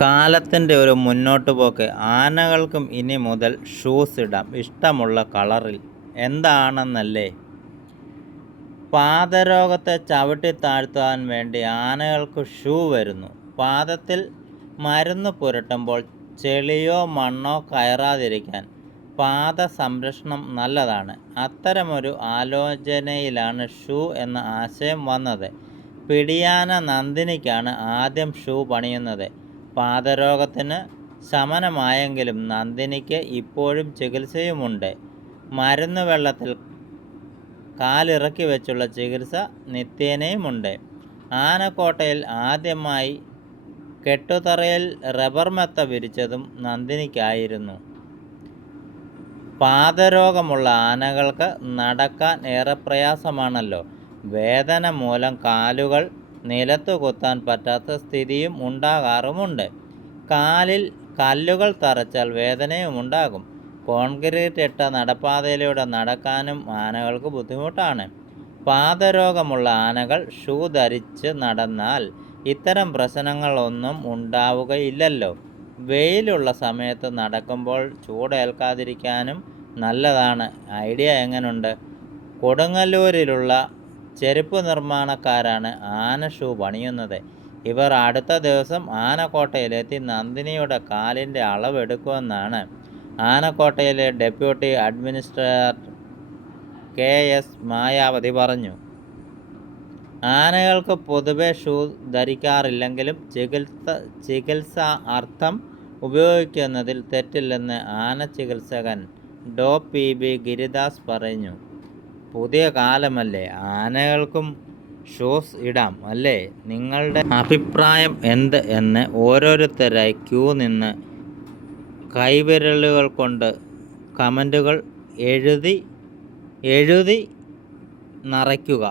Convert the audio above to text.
കാലത്തിന്റെ ഒരു മുന്നോട്ട് പോക്ക്. ആനകൾക്കും ഇനി മുതൽ ഷൂസ് ഇടാം. ഇഷ്ടമുള്ള കളറിൽ. എന്താണെന്നല്ലേ? പാദരോഗത്തെ ചവിട്ടി താഴ്ത്താൻ വേണ്ടി ആനകൾക്ക് ഷൂ വരുന്നു. പാദത്തിൽ മരുന്ന് പുരട്ടുമ്പോൾ ചെളിയോ മണ്ണോ കയറാതിരിക്കാൻ പാദ സംരക്ഷണം നല്ലതാണ്. അത്തരമൊരു ആലോചനയിലാണ് ഷൂ എന്ന ആശയം വന്നത്. പിടിയാന നന്ദിനിക്കാണ് ആദ്യം ഷൂ പണിയുന്നത്. പാദരോഗത്തിന് ശമനമായെങ്കിലും നന്ദിനിക്ക് ഇപ്പോഴും ചികിത്സയുമുണ്ട്. മരുന്ന് വെള്ളത്തിൽ കാലിറക്കി വെച്ചുള്ള ചികിത്സ നിത്യേനയുമുണ്ട്. ആനക്കോട്ടയിൽ ആദ്യമായി കെട്ടുതറയിൽ റബ്ബർ മെത്ത വിരിച്ചതും നന്ദിനിക്കായിരുന്നു. പാദരോഗമുള്ള ആനകൾക്ക് നടക്കാൻ ഏറെ പ്രയാസമാണല്ലോ. വേദന മൂലം കാലുകൾ നിലത്തു കുത്താൻ പറ്റാത്ത സ്ഥിതിയും ഉണ്ടാകാറുമുണ്ട്. കാലിൽ കല്ലുകൾ തറച്ചാൽ വേദനയും ഉണ്ടാകും. കോൺക്രീറ്റ് ഇട്ട നടപ്പാതയിലൂടെ നടക്കാനും ആനകൾക്ക് ബുദ്ധിമുട്ടാണ്. പാദരോഗമുള്ള ആനകൾ ഷൂ ധരിച്ച് നടന്നാൽ ഇത്തരം പ്രശ്നങ്ങളൊന്നും ഉണ്ടാവുകയില്ലല്ലോ. വെയിലുള്ള സമയത്ത് നടക്കുമ്പോൾ ചൂടേൽക്കാതിരിക്കാനും നല്ലതാണ്. ഐഡിയ എങ്ങനെയുണ്ട് കൊടുങ്ങല്ലൂരിലുള്ള ചെരുപ്പ് നിർമ്മാണക്കാരാണ് ആന ഷൂ പണിയുന്നത്. ഇവർ അടുത്ത ദിവസം ആനക്കോട്ടയിലെത്തി നന്ദിനിയുടെ കാലിന്റെ അളവെടുക്കുമെന്നാണ്. ആനക്കോട്ടയിലെ deputy administrator K S Mayavati പറഞ്ഞു. ആനകൾക്ക് പൊതുവെ ഷൂ ധരിക്കാറില്ലെങ്കിലും ചികിത്സ ചികിത്സ അർത്ഥം ഉപയോഗിക്കുന്നതിൽ തെറ്റില്ലെന്ന് ആന ചികിത്സകൻ ഡോ പി ബി ഗിരിദാസ് പറഞ്ഞു. പുതിയ കാലമല്ലേ? ആനകൾക്കും ഷൂസ് ഇടാം അല്ലേ? നിങ്ങളുടെ അഭിപ്രായം എന്ത് എന്ന് ഓരോരുത്തരായി ക്യൂ നിന്ന് കൈവിരലുകൾ കൊണ്ട് കമന്റുകൾ എഴുതി എഴുതി നിറയ്ക്കുക.